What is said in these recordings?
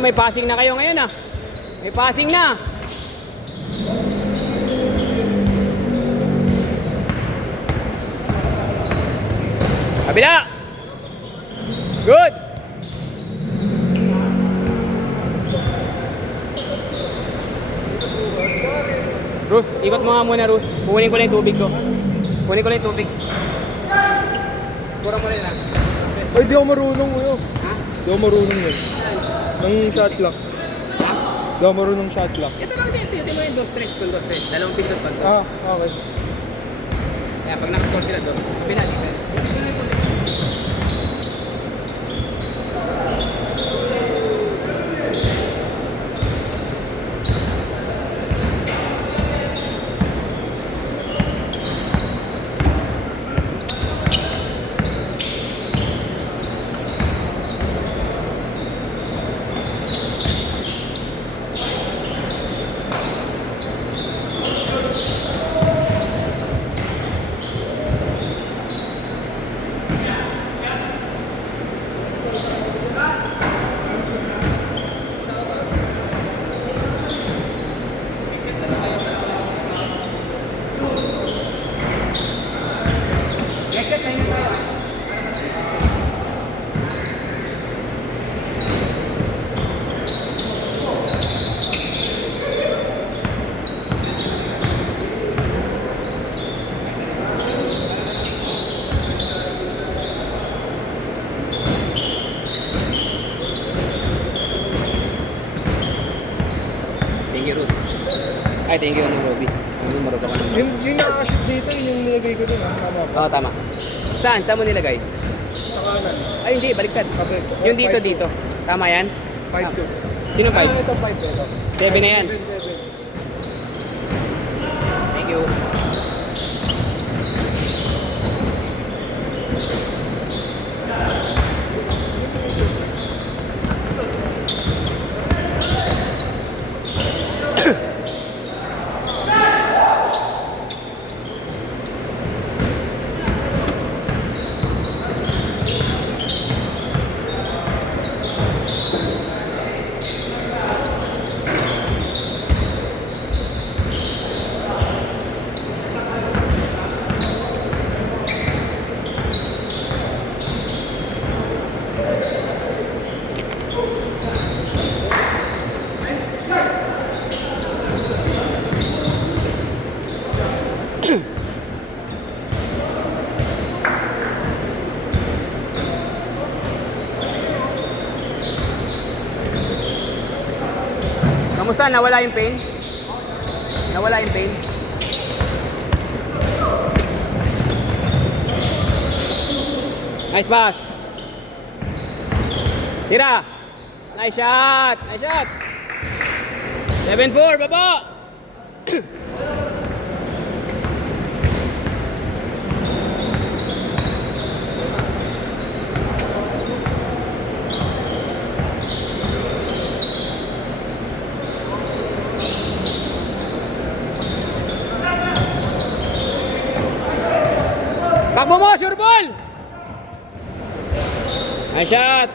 may passing na kayo ngayon ah. May passing na. Kabila. Good. Rus, ikot mo nga muna, Rus. Kukunin ko lang yung tubig ko. Kunin ko lang yung tubig. Siguro mo rin ah. Ay, di ako marunong mo yun. Ha? Di ako marunong yun. Ng shot lock. Ha? Di ako marunong shot lock. Ito lang dito. Ito mo yung dos stress. Kung dos stress. Dalawang pindot pag dos. Ah, okay. Kaya pag nakascore sila dos. Kabila dito. Thank you, Rus. Ay, thank you, Robby. Ang numeros ako ng Yung nakashoot dito, yung nilagay ko dun, tama ba? Oo, tama. Saan? Saan mo nilagay? Sa kanan. Ay, hindi. Baliktad. Okay. Yung dito. Tama yan? 5-2. Sino 5? Ito 5 ito. 7 na yan. 7. Thank you. Kamusta? Nawala yung pain? Nawala yung pain? Nice pass. Tira. Nice shot. Nice shot. 7-4, baba. Takbo mo, sure ball! Nice shot!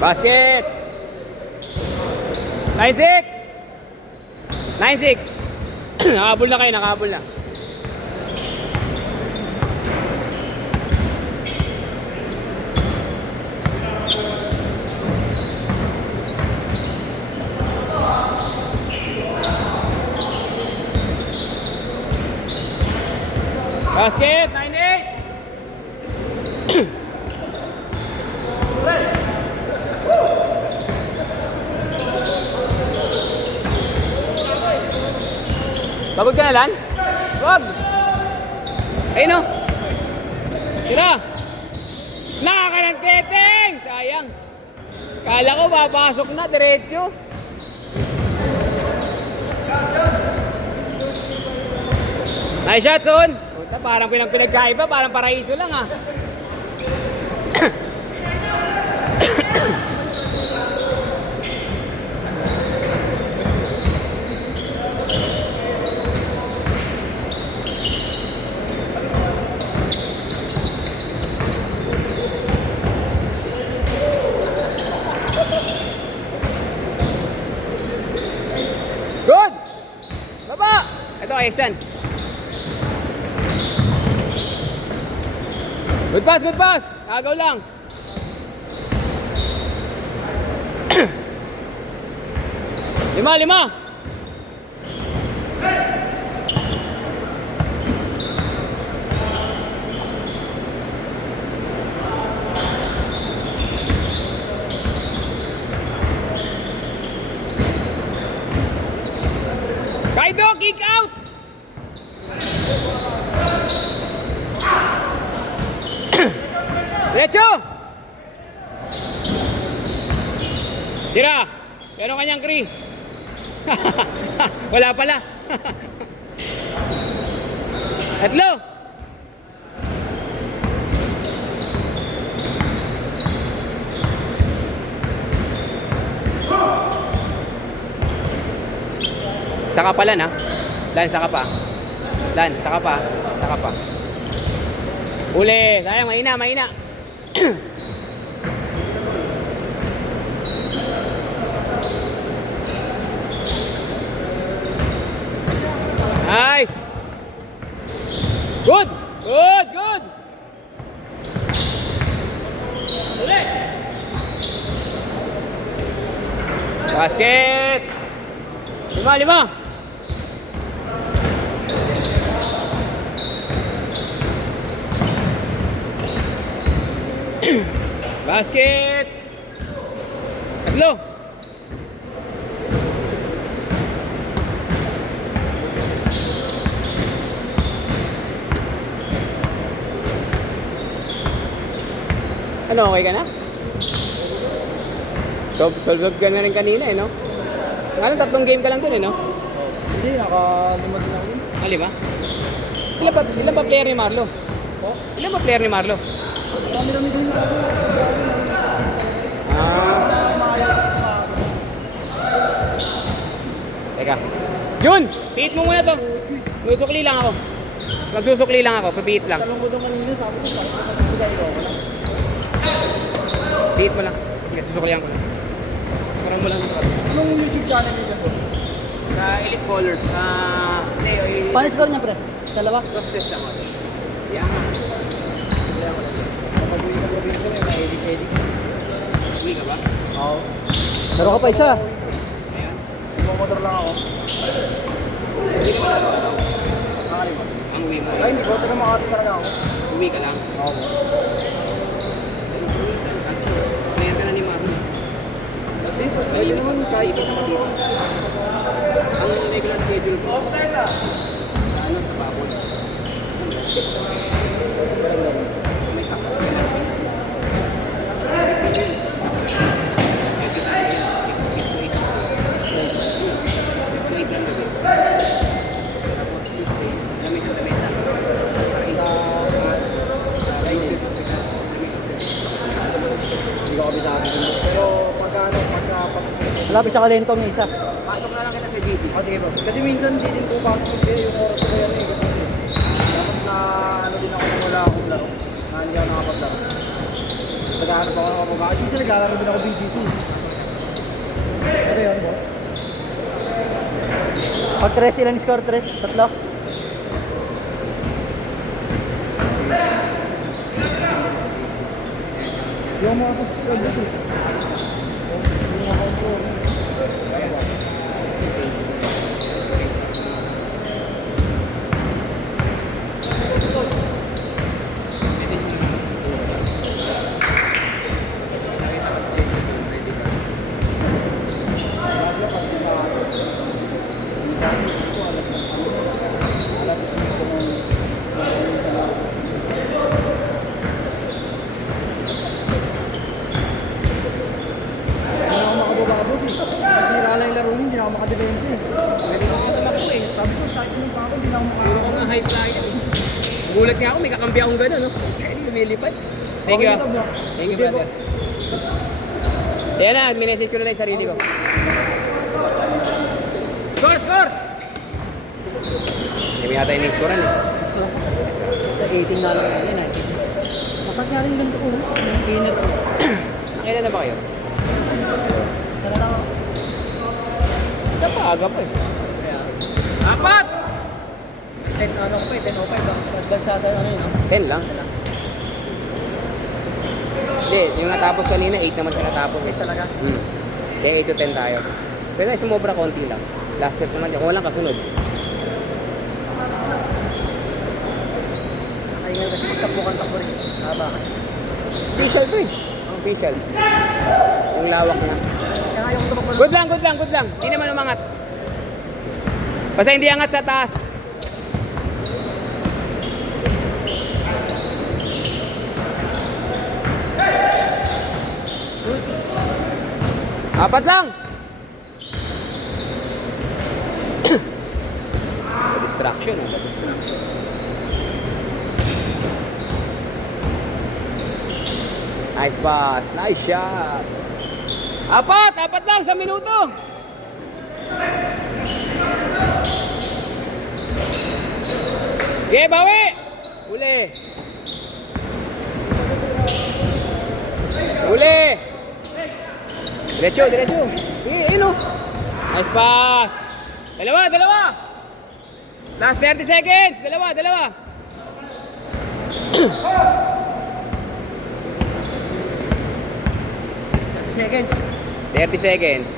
Basket! 9-6! 9-6! Nakahabol na kayo, nakahabol na. Basket, 9-8. Babag ka na lan? Wag! Ayun o! Tira! Nakakanang keteng! Sayang! Kala ko papasok na, diretso. Nice shot, son! Puta, parang pinagkaiba, parang paraiso lang ah. Okay, San. Good pass, good pass. Agaw lang. Lima. Kaido, kick out! Diretso! Tira! Pero kanyang Kri. Wala pala. Tatlo! Saka pala na. Dan, saka pa. Dan, saka pa. Saka pa. Uli. Sayang, mahina. Nice. Good. Basket. Lima. Basket. Tatlo. Ano, okay ka na? Solve ka na rin kanina no? Ngayon, 3 game ka lang dun no? Hindi, naka-lima din ako. Lima? Ilan pa player ni Marlo? Oh? Ilan pa player ni Marlo? Dami din ako. Teka. Yun! Pihit mo muna to. Magsusukli lang ako. Pipihit lang. Talong ko doon kanina, sabi ko, pagkakagay ko lang. Pihit mo lang. Sige, susuklihan ko lang. Parang mo lang ito. Anong YouTube channel nito po? Sa Elite Ballers. Paano score niya, pre? Dalawa? Cross test lang ako. Yeah. Kapag-uwi ka dito, may ma-edit. Uwi ka ba? Oo. Laro ka pa isa. Motor lang ako. Nakalima. Ang uwi mo. Ay, hindi ko. Ito na Makati talaga ako. Uwi ka lang. Oo. Player ka na ni Marlo. Ay, yun naman. Kahit Isip mo dito. Ang regular schedule ko. Sa Baboy. May takot. Hindi ko kabitabi. Pero pagkapasok Malapit sa kalentong yung isa. Pasok na lang kita sa GC. sige boss. Kasi minsan hindi din po pasok ko siya yung oras ko yan eh. Tapos na ano din ako nang wala akong laro. Na hindi ako nakapaglaro. Naghahanap ako ng kapag kasi sila naglalaro din ako BGC. Ano yun boss? Pag 3 ilan score? 3? Tatlo? Yung mga subscribers eh. Yung mga account ko. Nasira lang yung laro niya, hindi na ako makadepensa eh. Pwede ko nga tumakbo eh. Sabi ko, sakit mo pa ako, hindi na ako Puro ko makakaroon. nga high flyer eh. Gulat nga ako, may kakampi akong gano'n, no? Kaya lumilipad. Thank you. Thank you, brother. Ayan na, minessage ko na lang yung sarili ko. Score! Hindi yata yung score eh. 18 na lang yan eh. Masakit nga rin ganito ko. Yung gainer ko. Nakailan na ba kayo? Tara lang ako. Isa pa, aga pa eh. Apat! ano ko pa, 10.05 lang. Advance ata ano yun, no? 10 lang. Hindi, yung natapos kanina, 8 naman siya natapos. 8 talaga. Kaya 8 to 10 tayo. Pero na, sumobra konti lang. Last step naman dyan, kung walang kasunod. Nakaingal kasi magtakbo-takbo rin. Haba ka. Official to eh. Ang official. Yung lawak niya. Kaya nga yung tumakbo. Good lang, good lang, good lang. Hindi naman umangat. Basta hindi angat sa taas. Apat lang. Distraction, distraction. Nice pass, nice shot. Apat lang sa minuto. Okay, bawi. Uli. Uli. Diretso. Sige, yun o. Nice pass. Dalawa. Last 30 seconds. Dalawa. 30 seconds. 30 seconds.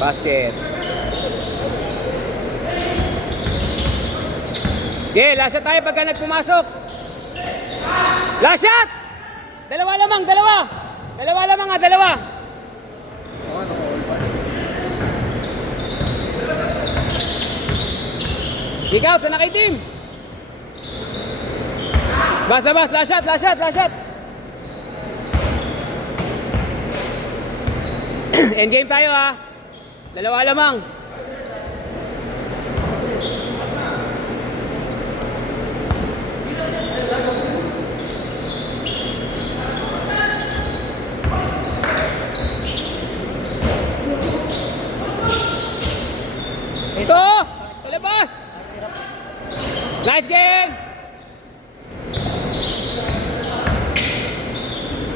Basket. Okay, last shot tayo pagka nagpumasok. Last shot! Dalawa lamang. Kick out sa nakaitim. Last shot. End game tayo ha. Dalawa lamang. Ito! Sa labas! Nice game!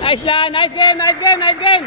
Nice game!